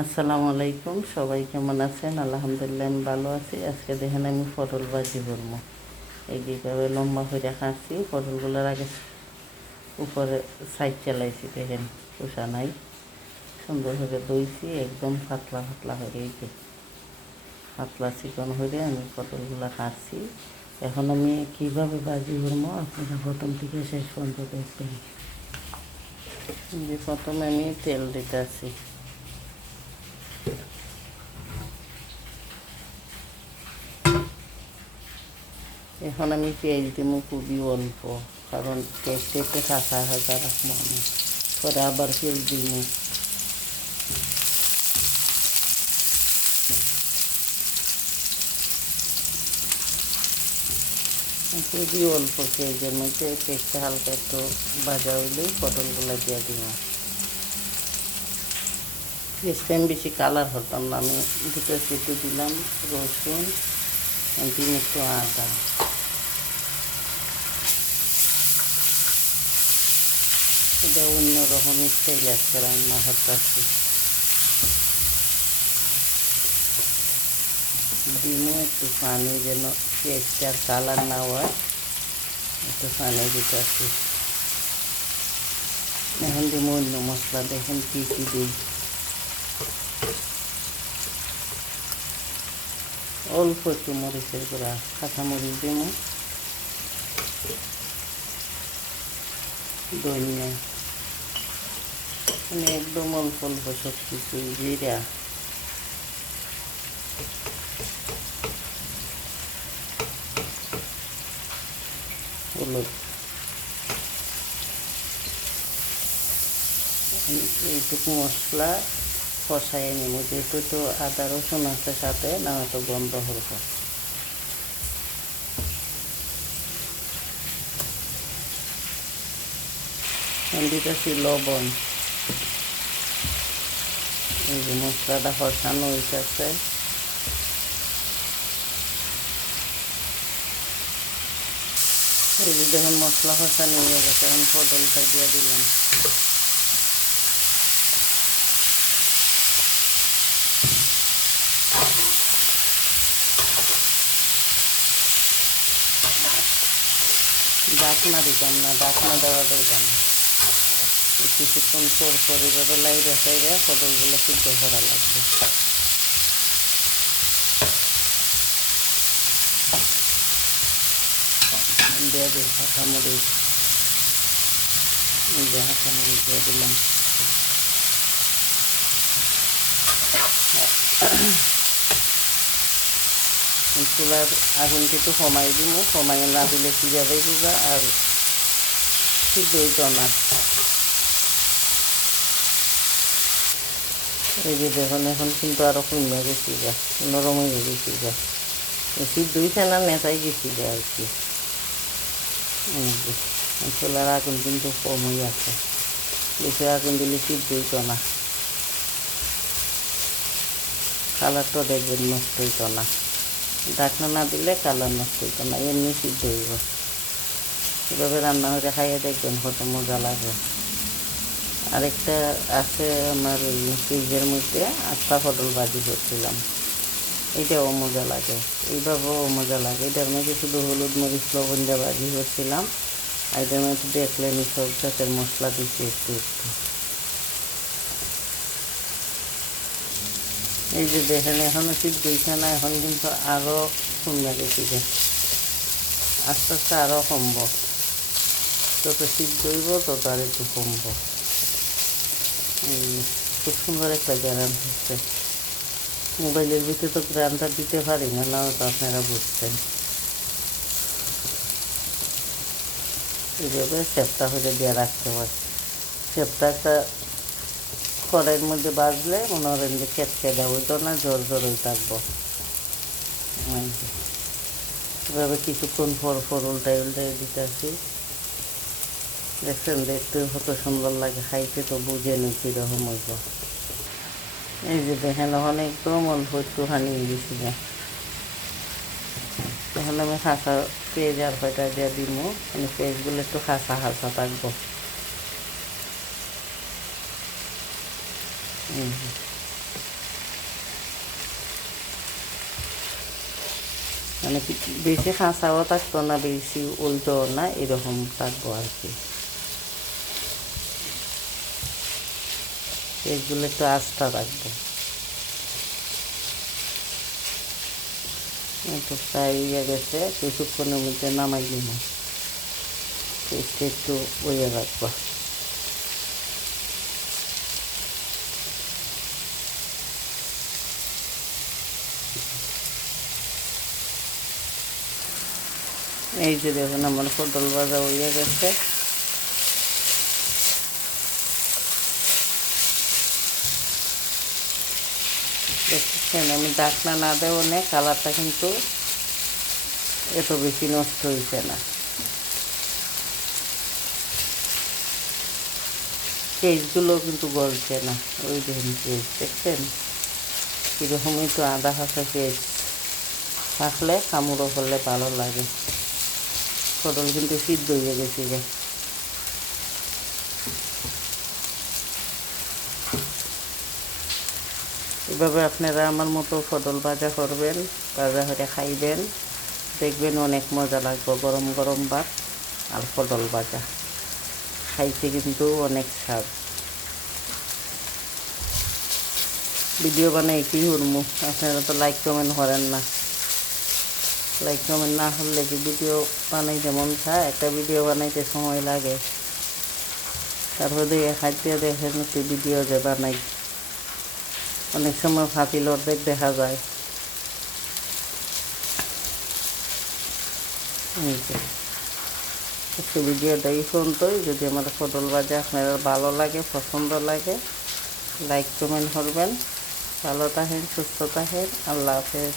আসসালামু আলাইকুম, সবাই কেমন আছেন? আলহামদুলিল্লাহ আমি ভালো আছি। আজকে দেখেন আমি পটল ভাজি করবো। এই যেভাবে লম্বা করে কাটছি, পটলগুলোর আগে উপরে সাইড চালাইছি, দেখেন খোসা নাই, সুন্দরভাবে ধুইছি, একদম পাতলা পাতলা হয়ে, এই যে পাতলা চিকন হয়ে আমি পটলগুলো কাটছি। এখন আমি কীভাবে ভাজি করবো আপনারা প্রথম থেকে শেষ পর্যন্ত দেখবেন। যে প্রথমে আমি তেল দিতে আছি, এখন আমি পেঁয়াজ দিব খুবই অল্প, কারণ পেঁয়াজটা একটু কাঁচা হালকা রাখবো আমি, পরে আবার পেঁয়াজ দিব। খুবই অল্প পেঁয়াজের মধ্যে পেঁয়াজটা হালকা একটু ভাজা হইলেই পটলগুলো দিয়ে দিব। পেঁয়াজটা আমি বেশি কালার হতাম না, আমি দুটো চেটে দিলাম রসুন, দিন একটু আদা। এটা অন্যরকম স্টাইল আছে রান্না হতাছি। ডিমও একটু পানি, যেন পেঁয়াজটার কালার না হয়, একটু পানি দিতে আসি। এখন দিব অন্য মশলা, দেখেন কী কী দিই। অল্প একটু মরিচের গুঁড়া, কাঁচামরিচ দিব, ধনিয়া, মানে একদম অল্প অল্প সব কিছু, জিরা, হলুদ। এইটুকু মশলা কষাই নেব, যেহেতু তো আদা রসুন আছে সাথে, না তো গন্ধ হবে। দিতেছি লবণ। এই যে মশলাটা কষানো হইতেছে, এই যে দেখুন মশলা কষানো হয়ে গেছে, এখন পটলটা দিয়ে দিলাম। ঢাকনা দিতাম না, ঢাকনা দেওয়া যাইবে না। কিছুক্ষণ পর পর এভাবে লাইরে সাইরে পটলগুলো সিদ্ধ করা লাগবে। দিয়ে দিই কাঁচামরিচ, এই যে কাঁচামরিচ দিয়ে দিলাম। চুলার আগুনকে একটু কমাই দিব, কমাই না দিলে কি যাবে গুঁড়া আর সিদ্ধ হইত না। এই যে দেখুন এখন কিন্তু আরও কমে গেছি গা, নরম হয়ে গেছি গা, সিদ্ধ হইছে না নেতাই গেছি গা আর কি। চুলার আগুন কিন্তু কম হয়ে আছে, বেশি আগুন দিলে সিদ্ধ হইত না, কালারটা দেখবেন নষ্ট হইত না। ঢাকনা না দিলে কালার নষ্ট হইত না, এমনি সিদ্ধ হইব। এভাবে রান্না করে খাইয়ে দেখবেন কত মজা লাগে। আরেকটা আছে আমার ওই ফ্রিজের মধ্যে, আস্তা পটল ভাজি করছিলাম, এটাও মজা লাগে, এইভাবেও মজা লাগে। এটার মধ্যে শুধু হলুদ মরিচ লবণ দিয়ে ভাজি করছিলাম, আর এটার মধ্যে দেখলেন সব জাতের মশলা দিচ্ছি একটু একটু। এই যে দেখেন এখনও সিদ্ধ হইছে না, এখন কিন্তু আরও কমে গেছে, আস্তে আস্তে আরও কমব, যত সিদ্ধ হইব তত আর একটু কমব। খুব সুন্দর একটা গ্রান হচ্ছে। মোবাইলের ভিতরে তো গ্রানটা দিতে পারি না, নাও তো আপনারা বুঝছেন। এইভাবে সেপ্তা হয়ে দিয়ে রাখতে হয়। সেপ্তা একটা কড়াইয়ের মধ্যে বাজলে মনে করেন যে খেটখেটে হইতো না, জোর জোর হয়ে থাকবো। এভাবে কিছুক্ষণ পর পর উল্টাই উল্টাই দিতেছি, দেখছেন দেখতে কত সুন্দর লাগে, খাইতে তো বুঝে নি কীরকম হইব। এই যে দেখেন ওখানে একদম অল্প একটুখানি গেছি না, এখন আমি খাসা পেঁয়াজ আর কয়টা দিয়ে দিব, মানে পেঁয়াজগুলো একটু খাসা খাসা থাকবো। মানে বেশি খাঁচাও থাকতো না, বেশি উল্টোও না, এরকম থাকবো আর কি। পেঁয়াজগুলো একটু আস্তা রাখবো। একটু ফ্রাই হয়ে গেছে, কিছুক্ষণের মধ্যে নামাই দিব। পেঁয়াজটা একটু বইয়ে রাখবো। এই যে দেখুন আমার পটল ভাজা হয়ে গেছে। দেখছেন আমি ঢাকনা না দেবো না, কালারটা কিন্তু এত বেশি নষ্ট হয়েছে না। পেঁয়াজগুলো কিন্তু গলছে না, ওই দেখুন পেঁয়াজ দেখছেন কীরকমই তো আদা হাসা পেঁয়াজ থাকলে কামড়ো করলে ভালো লাগে। পটল কিন্তু সিদ্ধ হয়ে গেছে যে। এভাবে আপনারা আমার মতো পটল ভাজা করবেন, ভাজা করে খাইবেন, দেখবেন অনেক মজা লাগবে। গরম গরম ভাত আর পটল ভাজা খাইতে কিন্তু অনেক স্বাদ। ভিডিও বানাই কি করবো, আপনারা তো লাইক কমেন্ট করেন না। লাইক কমেন্ট না করলে কি ভিডিও বানাইতে মন চায়? একটা ভিডিও বানাইতে সময় লাগে। তারপরে খাদ্য দেখেন একটু ভিডিও যে বানাই, অনেক সময় ফাতিল অর্ধেক দেখা যায়। একটু ভিডিওটা এই পর্যন্তই। যদি আমার পটল ভাজা আপনার ভালো লাগে, পছন্দ লাগে, লাইক কমেন্ট করবেন। ভালো থাকেন, সুস্থ থাকেন। আল্লাহ হাফেজ।